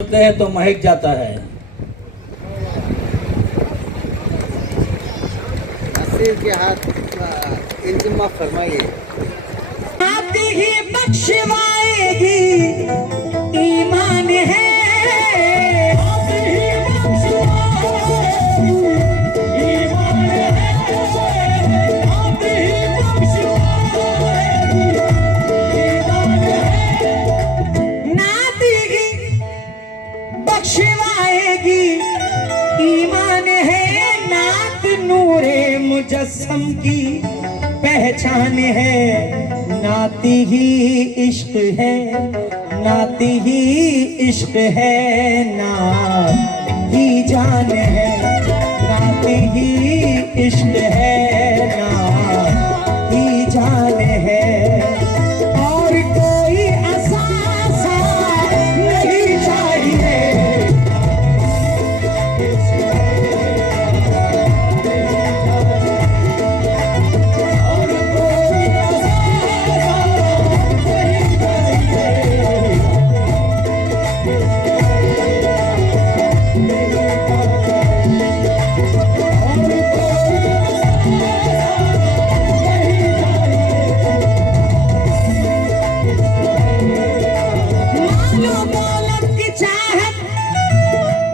होते हैं तो महक जाता है। नसीर के हाथ इल्तिमा फरमाइए। आती ही बख्शवाएगी ईमान है, आती ही बख्शवाएगी ईमान है, आती ही बख्शवाएगी ईमान है, नाती ही बख्शवाएगी ईमान है, नात नूरे मुजस्सम की पहचान है, नाती ही इश्क है, नाती ही इश्क है, नात ही जान है, नाती ही इश्क है, नात ही जान है। और कोई असासा नहीं चाहिए,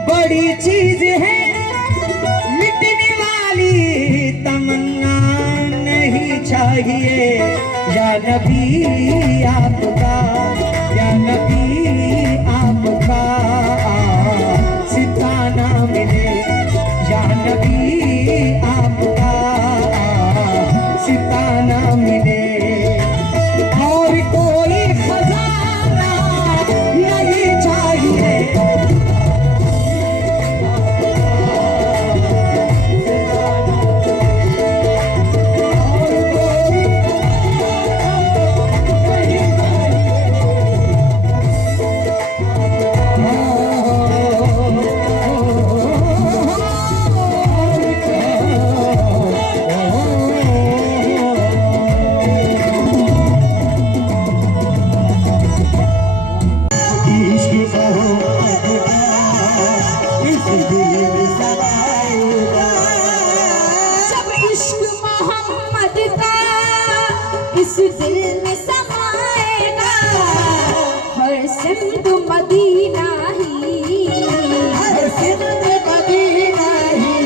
बड़ी चीज है, मिटने वाली तमन्ना नहीं चाहिए। या नबी आपका, या नबी आपका सिताना मिले, या नबी आपका सिताना मिले। और कोई खजाना नहीं चाहिए, इस दिल में समाएगा, हर सिमत मदीना ही, हर सिमत मदीना ही,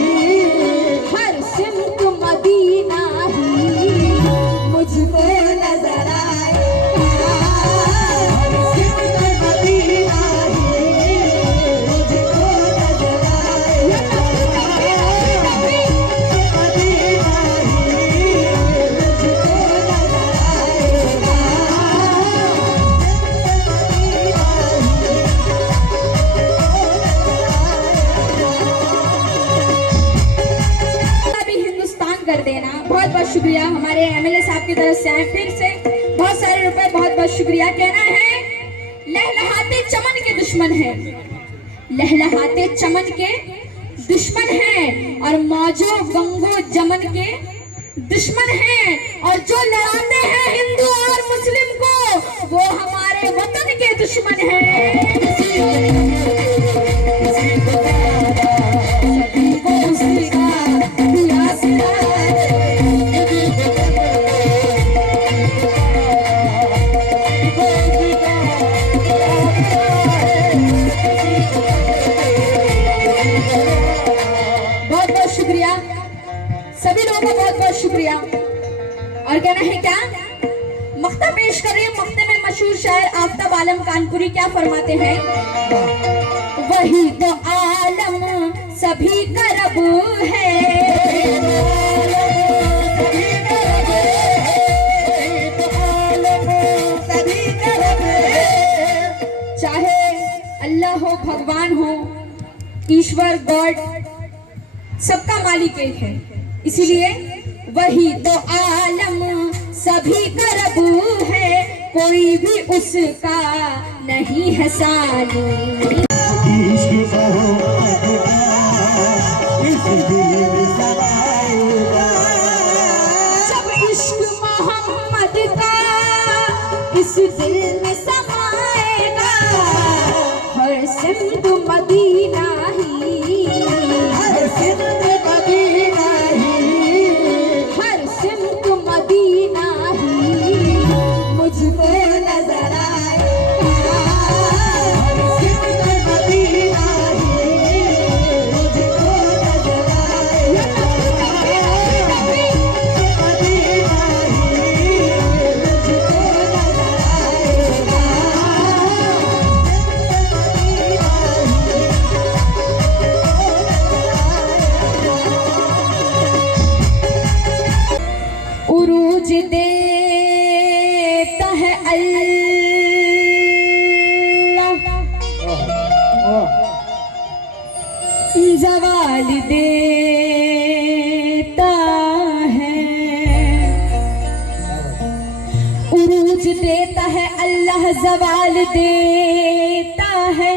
हर सिमत मदीना ही मुझको नजर आएगा, हर सिमत मदीना ही मुझको नजर आएगा, कर देना। बहुत बहुत शुक्रिया हमारे एमएलए साहब की तरफ से फिर से बहुत सारे रुपए, बहुत बहुत शुक्रिया। कहना है लहलहाते चमन के दुश्मन है, लहलहाते चमन के दुश्मन है, और मौजो गंगो जमन के दुश्मन है, और जो लड़ाते हैं हिंदू और मुस्लिम को वो हमारे वतन के दुश्मन है। सभी लोगों का बहुत बहुत शुक्रिया। और कहना है क्या, मख्ता पेश कर रही है। मख्ते में मशहूर शायर आफ्ताब आलम कानपुरी क्या फरमाते हैं, वही तो आलम सभी का रब है, चाहे अल्लाह हो, भगवान हो, ईश्वर गॉड सबका मालिक एक है, इसीलिए वही तो आलम सभी का रब है, कोई भी उसका नहीं है सानी। जब इश्क मोहम्मद का इस दिल में समाएगा, हर सिम सिंध मदीना ही, हर सिंध मदीना ही, हर सिंध मदीना ही मुझको नजर आएगा। हर सिंध मदीना ही मुझको नजर आएगा। मदीना ही मुझको नजर आएगा। उरूज देता है अल्लाह, ज़वाल देता है। उरूज देता है अल्लाह, ज़वाल देता है।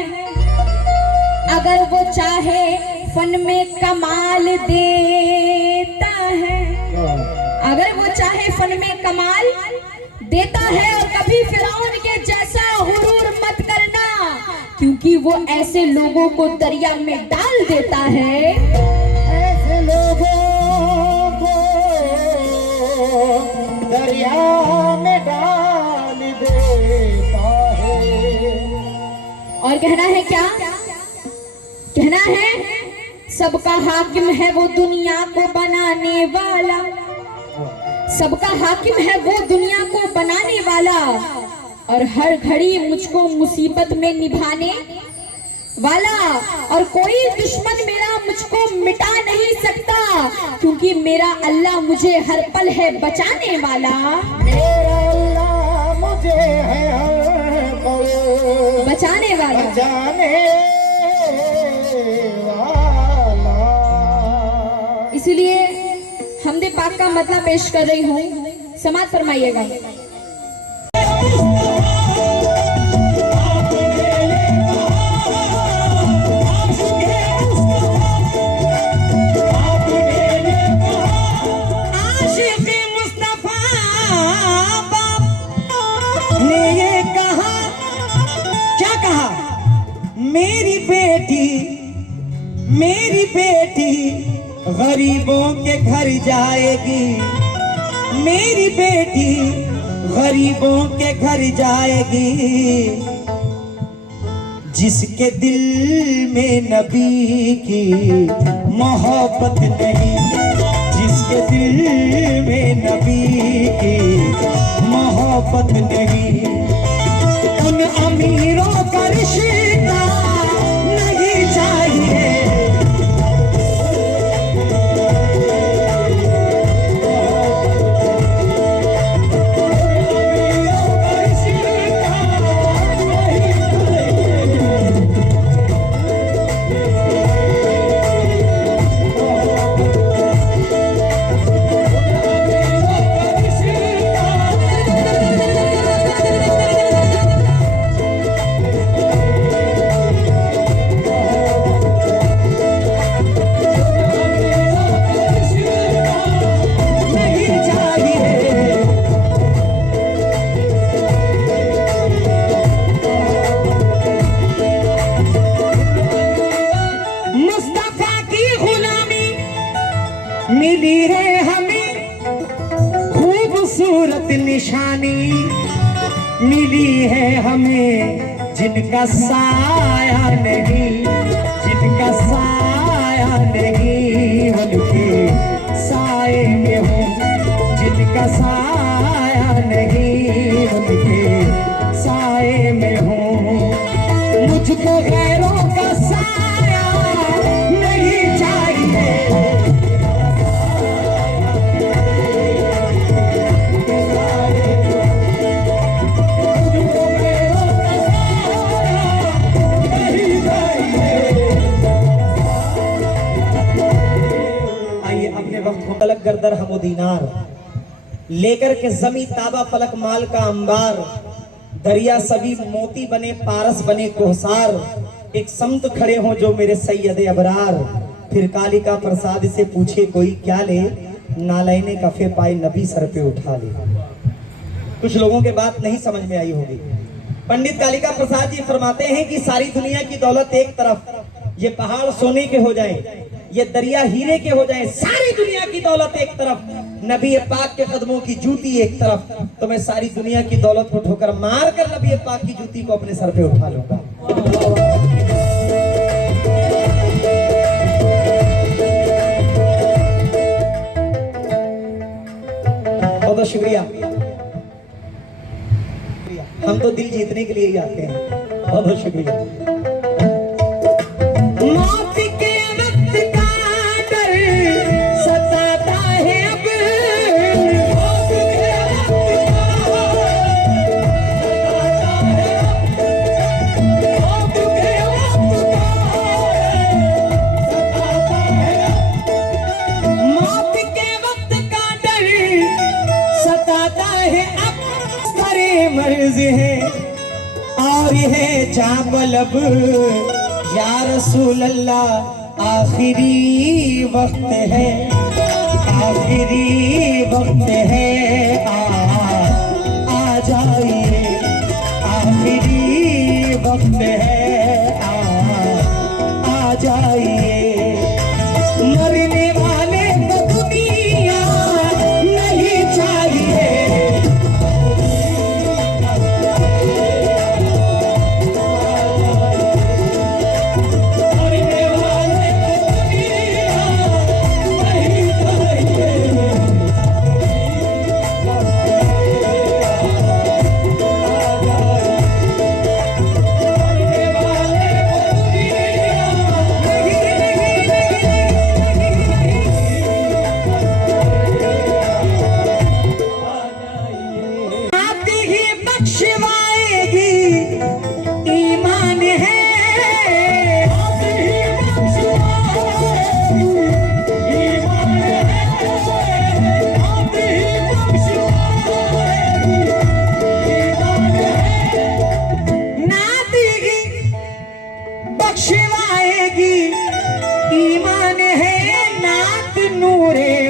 अगर वो चाहे फन में कमाल देता है, अगर वो चाहे फन में कमाल देता है। और कभी फिरौन के जैसा हुरूर मत करना, क्योंकि वो ऐसे लोगों को दरिया में डाल देता है। ऐसे लोगों को दरिया में डाल देता है। और कहना है क्या? कहना है सबका हाकिम है वो दुनिया को बनाने वाला, सबका हाकिम है वो दुनिया को बनाने वाला। और हर घड़ी मुझको मुसीबत में निभाने वाला। और कोई दुश्मन मेरा मुझको मिटा नहीं सकता, क्योंकि मेरा अल्लाह मुझे हर पल है बचाने वाला। मेरा अल्लाह मुझे है हर पल बचाने वाला। बचाने वाला। इसलिए हमदे पाक का मतलब पेश कर रही हूँ, समाज फरमाइएगा। आशिक़ मुस्तफा ने ये कहा, क्या कहा? मेरी बेटी गरीबों के घर जाएगी, मेरी बेटी गरीबों के घर जाएगी। जिसके दिल में नबी की मोहब्बत नहीं, जिसके दिल में नबी की मोहब्बत नहीं, उन अमीरों का रिश्ता नहीं चाहिए। मिली है हमें खूबसूरत निशानी, मिली है हमें जिनका साया नहीं, जिनका साया नहीं, उनके साए में हूँ, जिनका साया नहीं, उनके साए में हूँ। मुझको गैरों का साया नहीं चाहिए। फलक गर्दर हमो दीनार लेकर के जमी ताबा फलक माल का अंबार, दरिया सभी मोती बने पारस बने कोहसार, एक समत खड़े हो जो मेरे सैयदे अबरार। फिर कालिका प्रसाद से पूछे कोई क्या ले, नालैने कफे पाए नबी सर पे उठा ले। कुछ लोगों के बात नहीं समझ में आई होगी। पंडित कालिका प्रसाद जी फरमाते हैं कि सारी दुनिया की दौलत एक तरफ, ये पहाड़ सोने के हो जाए, ये दरिया हीरे के हो जाए, सारी दुनिया की दौलत एक तरफ, नबी पाक के कदमों की जूती एक तरफ, तो मैं सारी दुनिया की दौलत को ठोकर मार कर नबी पाक की जूती को अपने सर पे उठा लूंगा। बहुत बहुत शुक्रिया। हम तो दिल जीतने के लिए ही आते हैं। बहुत बहुत शुक्रिया। मौत के वक्त का डर सताता है अब, मौत के वक्त का डर सताता है अब, मर्ज है और है चाबलब या रसूल अल्लाह, आखिरी वक्त है, आखिरी वक्त है, आ जाइए, आखिरी वक्त है, आ जाइए। मरने वाले को दुनिया नहीं चाहिए,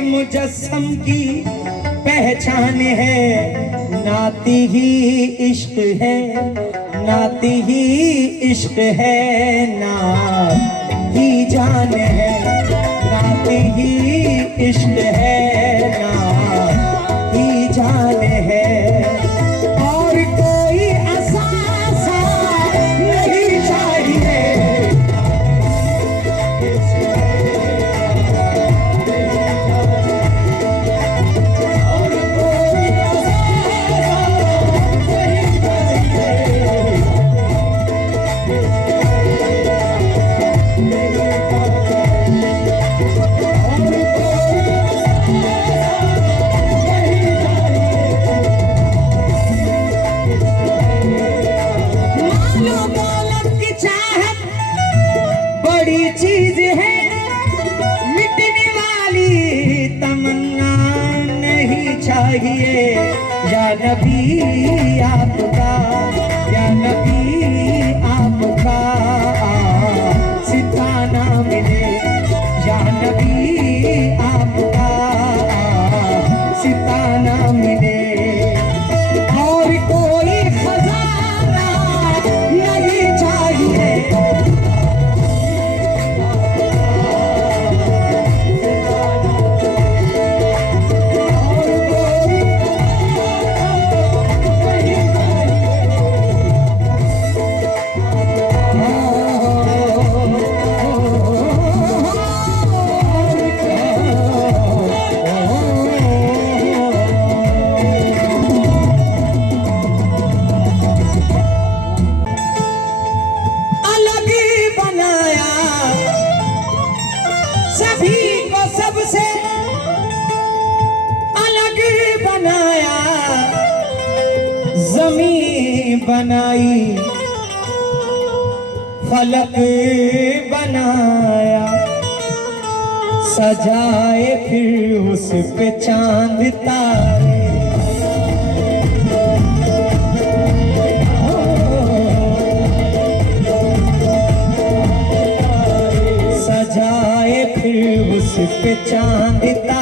मुजस्सम की पहचान है, नाती ही इश्क है, नाती ही इश्क है, नात ही जान है, नाती ही इश्क है, नात ही जान है, और कोई असासा नहीं चाहिए। बड़ी चीज है, मिटने वाली तमन्ना नहीं चाहिए। या नबी आपका, या नबी आपका सिताना मिले, या नबी आपका सिताना मिले, और कोई खजाना नहीं चाहिए। सबसे अलग बनाया, ज़मीन बनाई, फलक बनाया, सजाए फिर उस पे चांद तारे, सजाए फिर उस पे चांद तारे।